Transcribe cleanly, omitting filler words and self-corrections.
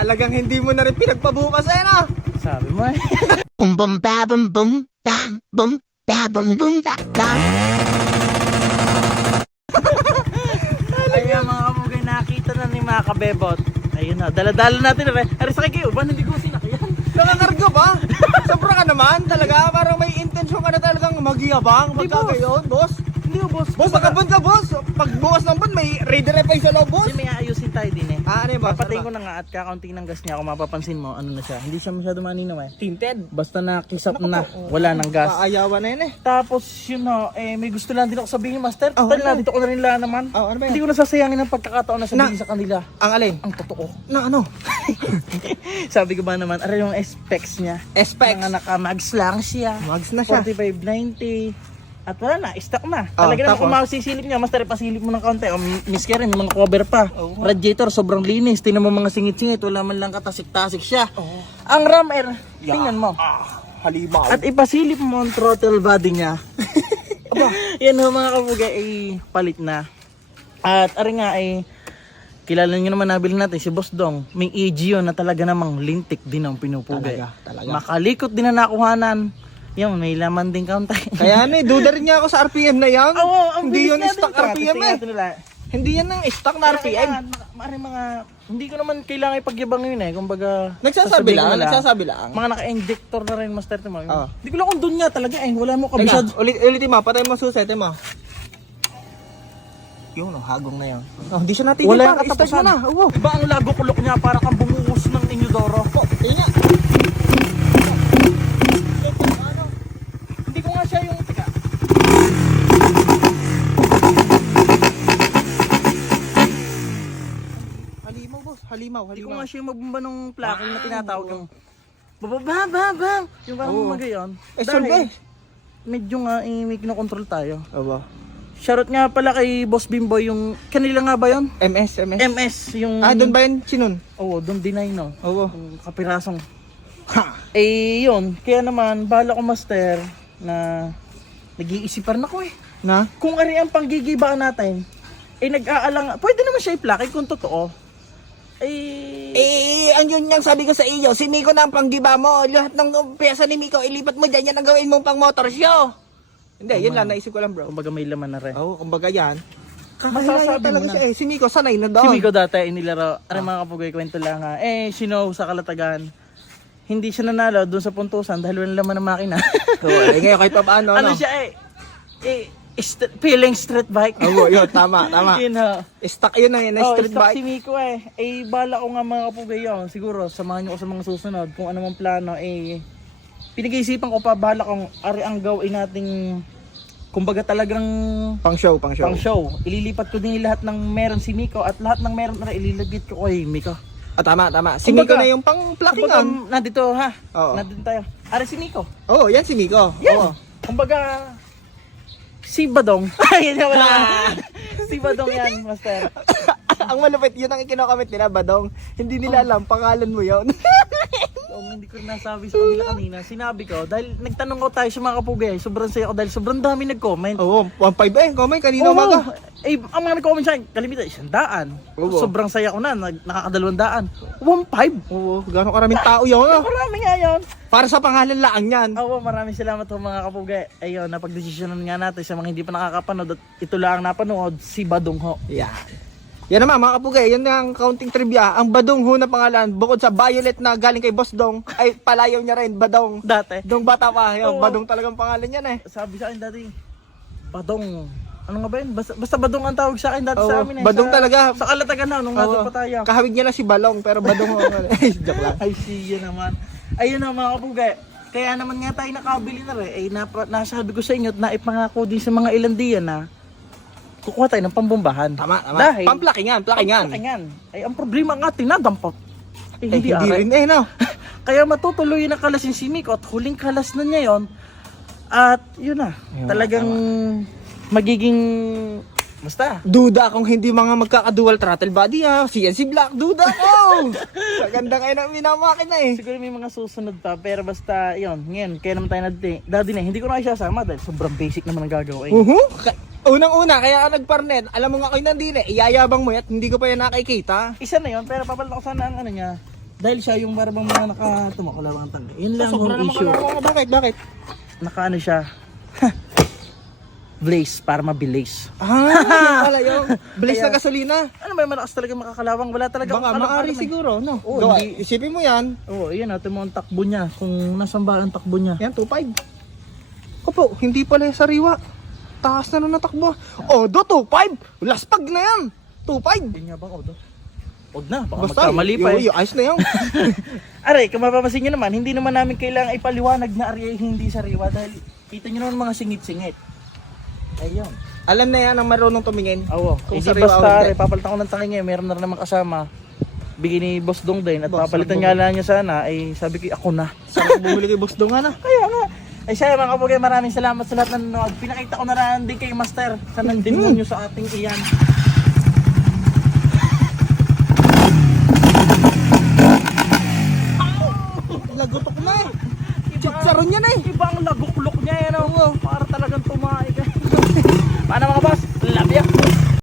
Talagang hindi mo na rin pinagpabukas eh, no? Sabi mo eh. Boom boom ba boom boom bam boom ba boom boom ba bam. Ayun mga kapugay, nakita na ni mga kabebot. Ayun na, dala-dala natin na rin. Aris sakay kayo ba? Hindi ko sinakyan. Nakakarga ba? Sobra ka naman talaga. Parang may intensyon ka na talagang magyabang. Di, Pagka boss. gayon, boss. Hindi boss. Boss, nakabon ka, boss. Pag bukas ng buwan, may redirect sa loob, boss. Kasi may aayusin tayo din eh. Ano yung boss? Papatayin ko na nga at kakaunting ng gas niya. Kung mapapansin mo, ano na siya. Hindi siya masyado maninaw eh. Tinted. Basta na kisap na, wala ng gas. Kaayawan na yun eh. Tapos yun ho, may gusto lang din ako sabihin, Master. Oh, Total ano? na, dito ko na rin lang naman. Oh, ano ba yan? Hindi ko nasasayangin ng pagkakataon na sabihin Na. sa kanila. Ang alin? Ang totoo. Na ano? Sabi ko ba naman, ano yung specs niya? Specs. Mga naka-mags lang siya. Mags na siya. 4590. At wala na, stock na. Oh, Talaga naman tapos? kung masisilip niya, Master, pasilip mo ng kaunti. O, miss ka rin, yung mga cover pa. Oo. Radiator, sobrang linis. Tingnan mo mga singit-singit, wala man lang katasik-tasik siya. Ang ram air, tingnan mo. Halimaw. At ipasilip mo ang throttle body niya. Aba, yan ho mga kabugay, ay palit na. At ari nga ay kilala nyo naman, nabili natin si Boss Dong. May EG yun na talaga namang lintik din ang pinupugay. Talaga. Makalikot din na nakuhanan. Yan, may laman din kaunti. Kaya ano eh, duda rin niya ako sa RPM na yan. Oo, ang Hindi bilis yun natin stock ito. RPM Testing eh. natin nila. Hindi yan ang stock na RPM. Mga, hindi ko naman kailangan ipagyabang yun eh. Kumbaga, Nagsasabi sasabihin ko lang, na nagsasabi lang. Mga naka-injector na rin, Master Timo. Oo. Hindi ko lang kung doon nga talaga eh. Wala mo Teka, kabisad. ulitin mo, patay mo susete mo. Yung hagong na yan. Oh, hindi siya natin Wala pa. yung Start mo katapusan. na. Oo. Diba ang lago kulok niya para kang bumuhos ng Inyodoro? Tingnan. Hindi ko nga siya yung... Teka. Halimaw, boss. Halimaw, Hindi ko halimaw. nga siya yung magbumba ng plakang na tinatawag yung... Babababang! Yung parang Oo. magayon. Eh, solve eh. Medyo nga may kinokontrol tayo. Aba. Shoutout nga pala kay Boss Bimboy yung... Kanila nga ba yun? MS. MS yung... Ah, doon ba yun? Sinun? Oo, doon deny no. Oo. Yung kapirasong. Ha! Yun. Kaya naman, bahala ko Master na... Nag-iisipan ako eh. Na? Kung ari ang panggigibaan natin, nag-aalang... Pwede naman siya i-plake kung totoo. Ang yun yung sabi ko sa iyo, si Miko na ang panggiba mo. Lahat ng pyesa ni Miko, ilipat mo dyan, yan ang gawin mong pang motor show. Hindi, yun lang, naisip ko lang bro. Kumbaga may laman na rin. Oo, kumbaga yan. Masasabi talaga mo na. siya eh. Si Miko, sanay na daw. Si Miko dati inilaro, aray mga kapugay, kwento lang ha. Sino sa Kalatagan, hindi siya nanalo doon sa puntusan dahil walang laman ng makina. Oo, ngayon kahit pa paano, Ano siya feeling street bike. Oo, yun, tama, tama. Yun ha. Stock yun na yun, street stock bike. si Miko bala ko nga mga kapugay yun. Siguro, samahan nyo ko sa mga susunod. Kung ano mang plano, pinag-iisipan ko pa, bala kong ari ang gawin nating, kumbaga talagang Pang show. pang show. Ililipat ko din lahat ng meron si Miko at lahat ng meron na ililibit ko kay Miko. Ah, tama. Si Kumbaga- Miko na yung pang Kumbaga, plakingan. nandito ha. Oo. Nandito tayo. Ari si Miko. Oo, yan si Miko. Yan. Oo. Kumbaga, si Badong. Ay, hindi wala. Si Badong yan, Master. Ang malupit, yun ang ikinokomment nila, Badong. Hindi nila alam, pangalan mo yun. Hindi ko rin nasabi sa kanila kanina. Sinabi ko, dahil nagtanong ko tayo sa mga kapugay, sobrang saya ko dahil sobrang dami nag-comment. Oo, 1.5 comment kanina umaga. Ang mga nag-comment sa akin, kalimitan, 100. Oo. Sobrang saya ko na, nakaka-200. 1.5. Oo, gano'ng karaming tao yun. No? Marami nga yun. Para sa pangalan lang yan. Oo, maraming salamat po mga kapugay. Ayun, napag-desisyonan nga natin sa mga hindi pa nakakapanood at ito lang ang napanood, si Badong ho. Yeah. Yan naman mga kapugay, yan ang counting trivia. Ang Badong Ho na pangalan, bukod sa Violet na galing kay Boss Dong, ay palayaw niya rin, Badong. Dati, Dong bata pa, yun, Oo. Badong talagang pangalan yan eh. sabi sa akin dati, Badong. Ano nga ba yun? Basta Badong ang tawag sa akin dati Oo, sa amin eh. Badong sa, talaga. Sa Kalatagan na, nung nandun pa tayo. Kahawig niya na si Balong, pero Badong Ho. Joke lang. Ay, siya naman. Ayun na mga kapugay. Kaya naman nga tayo nakabili na rin. Nasabi ko sa inyo at naipangako din sa mga ilandiyan na kukuha tayo ng pambombahan. Tama. Dahil, Pamplakingan. Pakingan. Ay, ang problema nga, tinadampot. Hindi aray. rin no. Kaya matutuloy na kalasin si Miko at huling kalas na niya yon. At yun na, Yun, talagang magiging, basta. Duda kung hindi mga magkaka-dual throttle body ha. CNC Black, duda ko. Maganda kayo ng minamakina eh. Siguro may mga susunod pa, pero basta yun, ngayon, kaya naman tayo daddy na, hindi ko na siya sama dahil sobrang basic naman ang gagawin. Unang-una, kaya ka nagparnet. Alam mo nga kayo nandine, iyayabang mo at hindi ko pa yan nakikita. Isa na yun, pero papalak ko sana ang ano niya, Dahil siya yung parang mga nakatumakalawang tangga. Yun lang Sobra yung naman issue. kalawang. Bakit? Naka ano siya. Blaze para mabilis. Ah, yun pala yun. Blaze Kaya- na gasolina. Ano ba malakas talaga makakalawang? Wala talaga. Baka maari siguro, no? Oo, Gawa, hindi- isipin mo yan. Oo, yan natin mo ang takbo niya. Kung nasaan ba ang takbo niya. Yan, 2.5. Opo, hindi pala yung sariwa. Taas na nun natakbo. Odo, 2.5. Laspag na yan. 2.5. Hindi nga ba, Odo? Od na, baka Basta, magkamali pa eh. ayos na yan. Aray, kung mapapansin nyo naman, hindi naman namin kailangan ipaliwanag na ari ay hindi sariwa dahil kita nyo naman mga singit-singit. Ayun. Alam na yan ang marunong tumingin. Oo. Kung Hindi sariwa o basta hindi. aray, papalitan ko ng tangin ngayon, meron na rin naman kasama. Bigay ni Boss Dong din at Boss, papalitan sarap nga lang niya sana ay sabi ko ako na. Sarap bumili kay Boss Dong, ano? Kaya nga. Ay siya mga kabugay, maraming salamat sa lahat ng nanonood. Pinakita ko na rin din kay Master sa nandingon nyo sa ating iyan. Lagotok na eh. Chicharon yan eh. Iba ang laguklok niya yan. Oh. Para